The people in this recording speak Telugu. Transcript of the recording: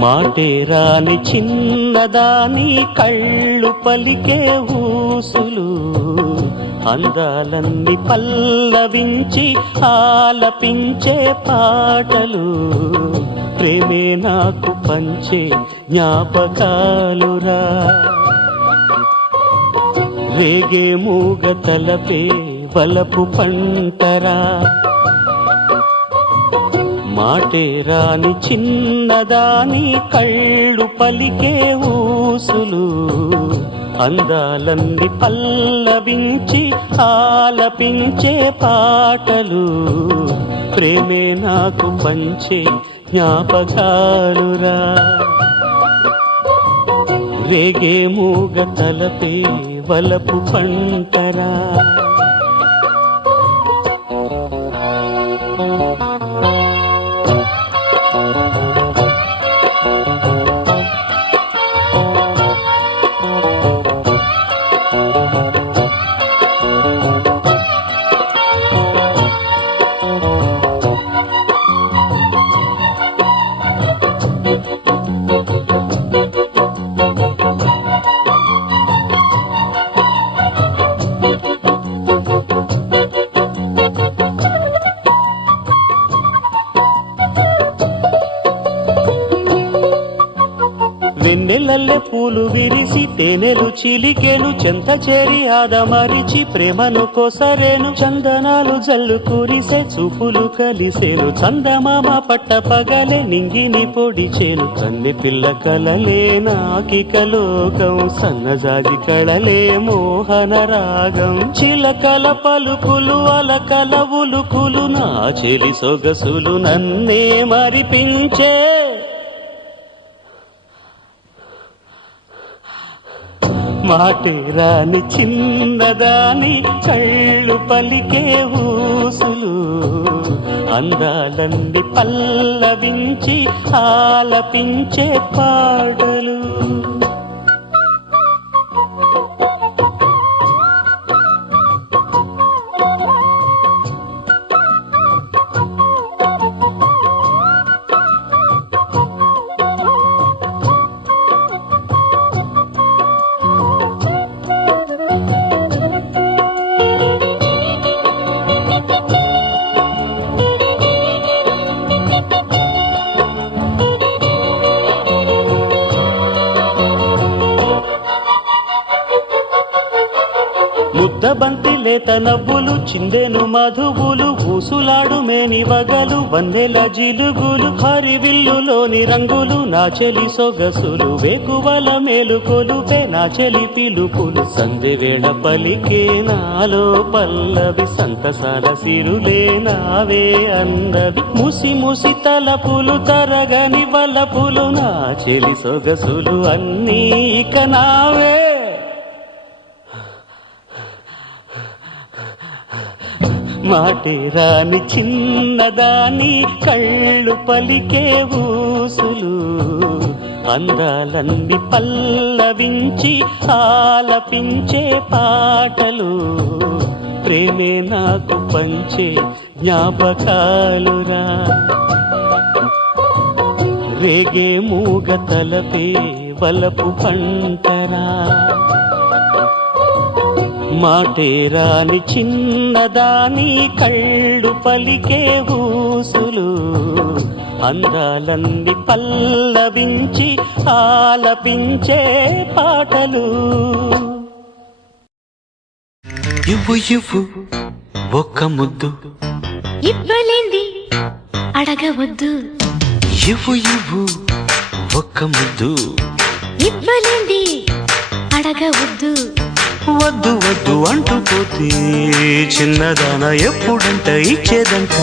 మాటే రాని చిన్నదాని కళ్ళు పలికే ఊసులు, అందాలన్నీ పల్లవించి ఆలపించే పాటలు, ప్రేమే నాకు పంచే జ్ఞాపకాలురా. రేగే మూగ తలపే వలపు పంటరా. మాటే రాని చిన్నదాని కళ్ళు పలికే ఊసులు, అందాలన్నీ పల్లవించి ఆలపించే పాటలు, ప్రేమే నాకు పంచే జ్ఞాపకాలురా. రేగే మూగ తలపే వలపు పంటరా. వెన్నెలల్లె పూలు విరిసి తేనెలు చిలికెను, చెంత చేరి ఆదమరిచి ప్రేమను కొసరేను, చందనాలు జల్లు కురిసే చూపులు కలిసేను, చందమామ పట్ట పగలే నింగిని పొడిచేను, కన్నె పిల్ల కలలే నాకిక లోకం, సన్నజాజి కళలే మోహన రాగం, చిలకల పలుకులు అలకల ఉలుకులు, నా చెలి సొగసులు నన్నే మరిపించే. మాటే రాని చిన్నదాని కళ్ళు పలికే ఊసులు, అందాలన్నీ పల్లవించి ఆలపించే పాటలు. ముద్దబంతి లేత నవ్వులు, చిందెను మధువులు, ఊసులాడు మేని వగలు, వన్నెల జిలుగులు, హరివిల్లులోని రంగులు, నా చెలి సొగసులు, వేకువల మేలుకొలుపే నా చెలి పిలుపులు, సంధి వేళ పలికే నాలో పల్లవి, సంతసాల సిరులే నావే అన్నవి, ముసి ముసి తలపులు తరగని వలపులు, నా చెలి సొగసులు అన్నీ ఇక నావే. మాటే రాని చిన్నదాని కళ్ళు పలికే ఊసులు, అందాలన్నీ పల్లవించి ఆలపించే పాటలు, ప్రేమే నాకు పంచే జ్ఞాపకాలురా. రేగే మూగ తలపే వలపు పంటరా. మాటే రాని చిన్నదాని కళ్ళు పలికే ఊసులు, అందాలన్నీ పల్లవించి ఆలపించే పాటలు. ఇవ్వు ఇవ్వు ఒక్క ముద్దు, ఇవ్వలేంది అడగవద్దు, ఇవ్వు ఇవ్వు ఒక్క ముద్దు, ఇవ్వలేంది అడగవద్దు, వద్దు వద్దు అంటూ పోతే చిన్నదాన ఎప్పుడంట ఇచ్చేదంట.